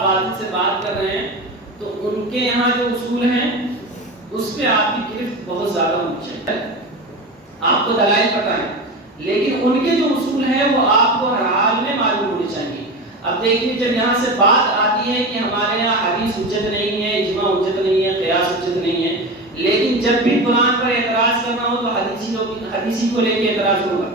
آپ والد سے بات کر رہے ہیں تو ان کے یہاں جو اصول ہیں اس پہ آپ کی گرفت بہت زیادہ ہونی چاہیے. آپ کو دلائل پتہ ہے لیکن ان کے جو اصول ہیں وہ آپ کو ہر حال میں معلوم ہونے چاہیے. اب دیکھیے جب یہاں سے بات آتی ہے کہ ہمارے یہاں حدیث حجت نہیں ہے، اجماع حجت نہیں ہے، قیاس حجت نہیں ہے، لیکن جب بھی قرآن پر اعتراض کرنا ہو تو حدیثی کو لے کے اعتراض ہوگا.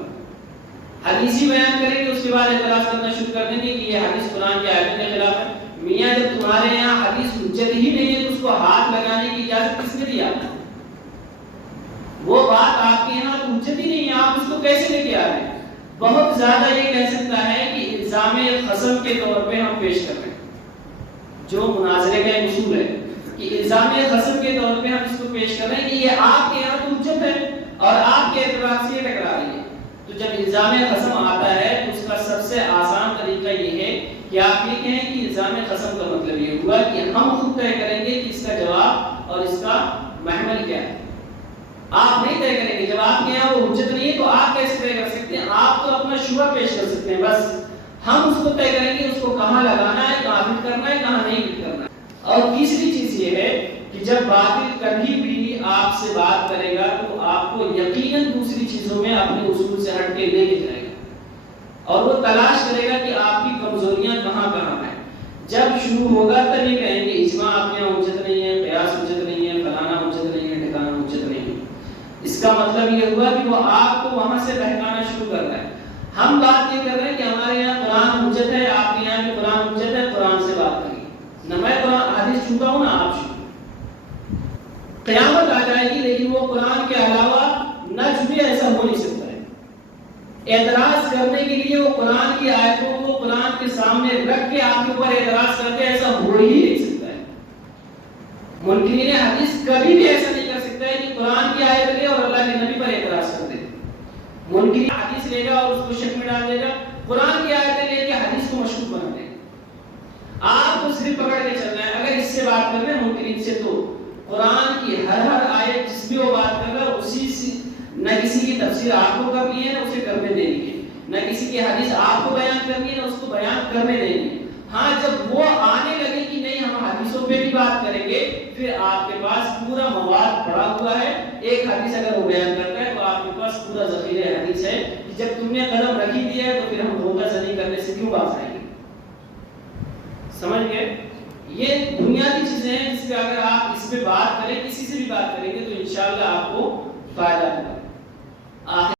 حدیثی بیان کریں گے اس کے بعد اعتراض کرنا شروع کر دیں گے کہ یہ حدیث قرآن کی آیت کے خلاف ہے. میاں جب تمہارے یہاں حدیث حجت ہی نہیں ہے تو اس کو ہاتھ لگانے کی اجازت کس نے دیا؟ وہ بات آپ کے یہاں حجت ہی نہیں ہے، آپ اس کو کیسے لے کے آ رہے ہیں؟ بہت زیادہ یہ کہہ سکتا ہے کہ الزام قسم کے طور پہ ہم پیش کر رہے ہیں جو مناظرے کا ایک اصول ہے کہ الزام قسم کے طور پہ ہم اس کو پیش کر رہے ہیں کہ یہ آپ کے یہاں تو حجت ہے اور آپ کے اعتراض سے ٹکرا رہی ہے. تو جب الزام قسم آتا ہے تو اس کا سب سے آسان طریقہ یہ ہے کہ آپ یہ کہیں کہ الزام قسم کا مطلب یہ ہوا کہ ہم خود طے کریں گے کہ اس کا جواب اور اس کا محمل کیا ہے. آپ نہیں طے کریں گے. جب آپ کے یہاں وہ حجت نہیں ہے تو آپ کیسے طے کر سکتے ہیں؟ آپ تو اپنا شبہ پیش کر سکتے ہیں، بس ہم اس کو طے کریں گے اس کو کہاں لگانا ہے، کہاں فٹ کرنا ہے، کہاں نہیں فٹ کرنا ہے. اور تیسری چیز یہ ہے کہ جب باطل کبھی بھی آپ سے بات کرے گا تو آپ کو یقیناً دوسری چیزوں میں اپنے اصول سے ہٹ کے لے کے جائے گا اور وہ تلاش کرے گا کہ آپ کی کمزوریاں کہاں کہاں ہیں. جب شروع ہوگا تب یہ کہیں گے اجماع آپ کے یہاں حجت نہیں ہے، قیاس حجت نہیں ہے، فلانا حجت نہیں ہے، ٹھکانا حجت نہیں ہے. اس کا مطلب یہ ہوا کہ وہ آپ کو وہاں سے بہکانا شروع کر رہا ہے. ہم بات یہ کر رہے ہیں کہ ہمارے یہاں قرآن حجت ہے، آپ کے یہاں بھی قرآن حجت ہے، قرآن سے بات کریے. نہ میں قرآن حدیث چھوٹا ہوں نہ آپ چھوٹا. قیامت آ جائے گی لیکن وہ قرآن کے علاوہ نجم بھی ایسا ہو نہیں سکتا ہے. اعتراض کرنے کے لیے وہ قرآن کی آیتوں کو قرآن کے سامنے رکھ کے آپ کے اوپر اعتراض کرتے ایسا ہو ہی نہیں سکتا ہے. منکرین حدیث کبھی بھی ایسا نہیں کر سکتا ہے کہ قرآن کی آیت لے اور اللہ کے نبی پر اعتراض کر دے. منکرین حدیث لے گا اور اس کو شک میں ڈال دے گا، قرآن کی آیتیں لے کے حدیث کو مشکوک بنا دے گا. آپ کو صرف پکڑ کے چلنا ہے. اگر اس سے بات کر رہے ہیں منکرین سے تو قرآن کی ہر آیت جس بھی وہ بات کر رہا ہے اسی سے نہ کسی کی تفسیر آپ کو کرنی ہے نہ اسے کرنے دینی ہے، نہ کسی کی حدیث آپ کو بیان کرنی ہے نہ اس کو بیان کرنے دینی ہے. ہاں جب وہ آنے لگے کہ نہیں ہم حدیثوں پہ بھی بات کریں گے پھر آپ کے پاس پورا مواد پڑا ہوا ہے. ایک حدیث اگر وہ بیان کرتا ہے تو آپ کے پاس پورا ذخیرہ حدیث ہے کہ جب تم نے قدم رکھی دیا ہے تو پھر ہم دھوکہ زنی کرنے سے کیوں باز آئیں گے. سمجھ گئے؟ یہ بنیادی چیزیں ہیں جس پہ اگر آپ اس پہ بات کریں، کسی سے بھی بات کریں گے تو انشاءاللہ آپ کو فائدہ ہوگا.